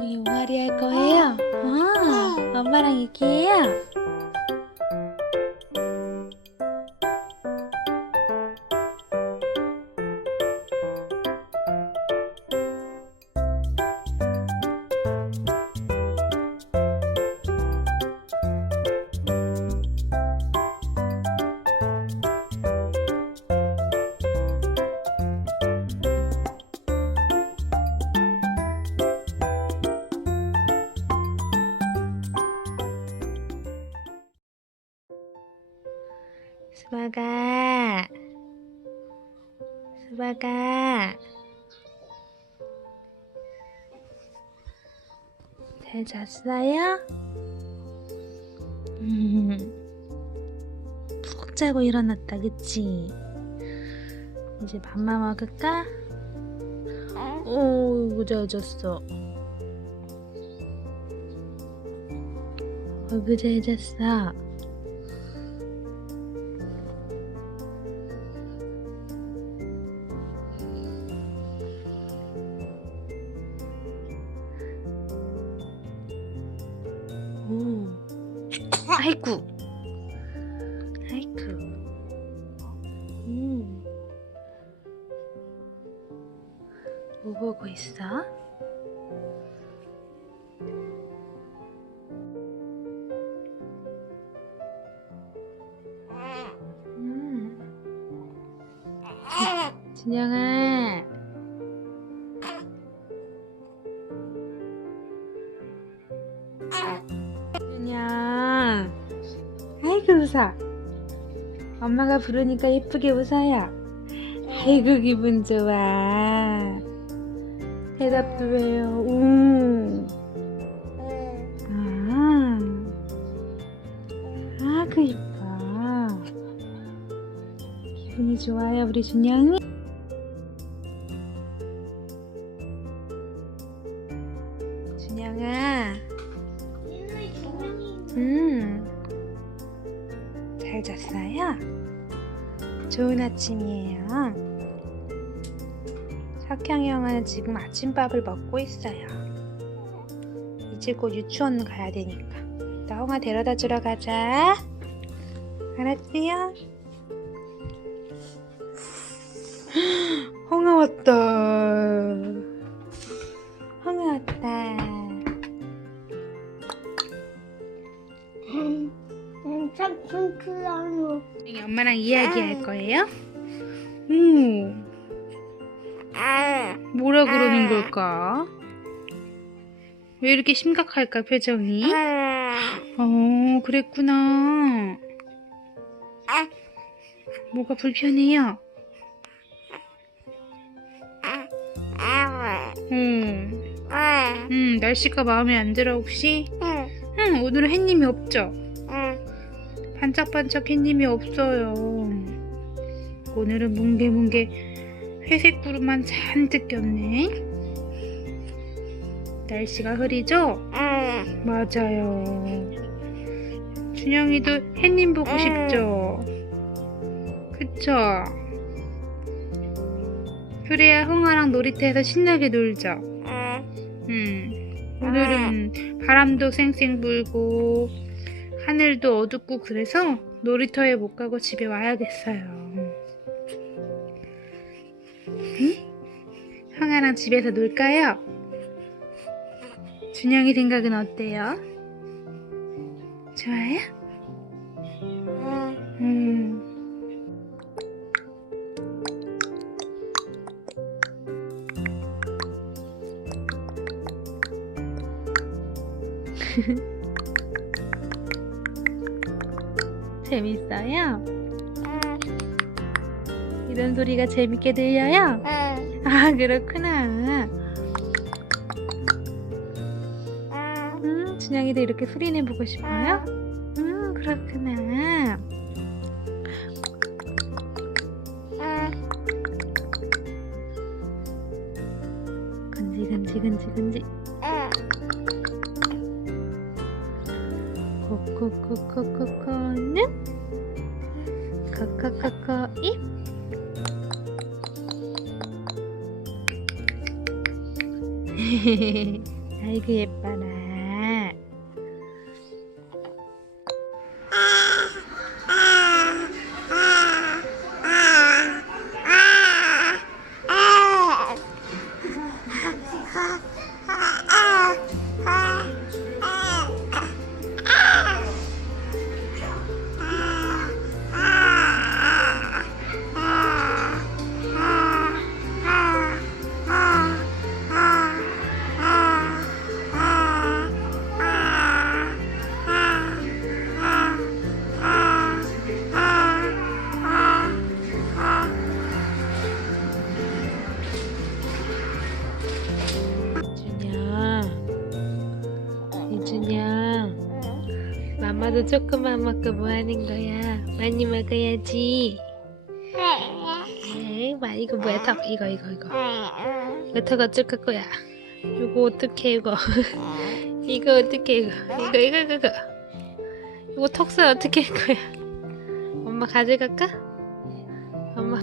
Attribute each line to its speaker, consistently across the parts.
Speaker 1: 여기 옹알이 할 거예요? 아, 엄마랑 얘기해요? 수박아, 수박아, 잘 잤어요? 음, 푹 자고 일어났다, 그치? 이제 밥만 먹을까? 오, 이거 잘 잤어. 어이구, 잘 잤어. 아이쿠, 아이쿠, 음, 뭐 보고 있어? 음, 진영아, 엄마가 부르니까 예쁘게 웃어요. 아이고 기분 좋아. 대답도 해요. 우. 아. 아, 그 이뻐. 기분이 좋아요, 우리 준영이. 준영아. 음. 잘 잤어요? 좋은 아침이에요. 석형이 형은 지금 아침밥을 먹고 있어요. 이제 곧 유치원 가야 되니까. 나 홍아 데려다 주러 가자. 알았지요? 홍아 왔다. 엄마랑 이야기할 거예요? 음, 뭐라 그러는 걸까? 왜 이렇게 심각할까, 표정이? 어, 그랬구나. 뭐가 불편해요? 음, 음, 날씨가 마음에 안 들어, 혹시? 응, 오늘은 햇님이 없죠? 반짝반짝 햇님이 없어요. 오늘은 뭉게뭉게 회색 구름만 잔뜩 꼈네. 날씨가 흐리죠? 맞아요. 준영이도 햇님 보고 싶죠? 그쵸? 그래야 흥아랑 놀이터에서 신나게 놀죠? 음, 오늘은 바람도 쌩쌩 불고 하늘도 어둡고 그래서 놀이터에 못 가고 집에 와야겠어요. 응? 형아랑 집에서 놀까요? 준영이 생각은 어때요? 좋아요? 음. 재밌어요? 이런 소리가 재밌게 들려요? 아, 그렇구나. 음, 준영이도 이렇게 소리 내보고 싶어요? 음, 그렇구나. 건지, 건지, 건지, 건지. 코코코코코코는 코코코코 입 아이고 예뻐라. 마마도 조금만 먹고 뭐 하는 거야? 많이 먹어야지. 에이, 마 이거 뭐야? 턱 이거 이거 이거. 이거 턱 어쩔 거야? 이거 어떻게 이거? 이거 어떻게 이거? 이거 이거 이거 이거. 이거 턱살 어떻게 할 거야? 엄마 가져갈까? 엄마.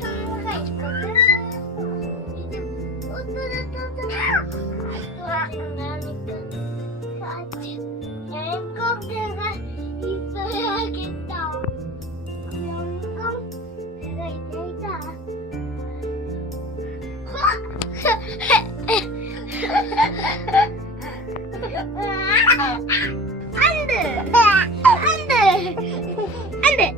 Speaker 2: 샤워가 있거든. 이제 연금대가 있어야겠다. 연금 내가 있다. 안 돼 Anne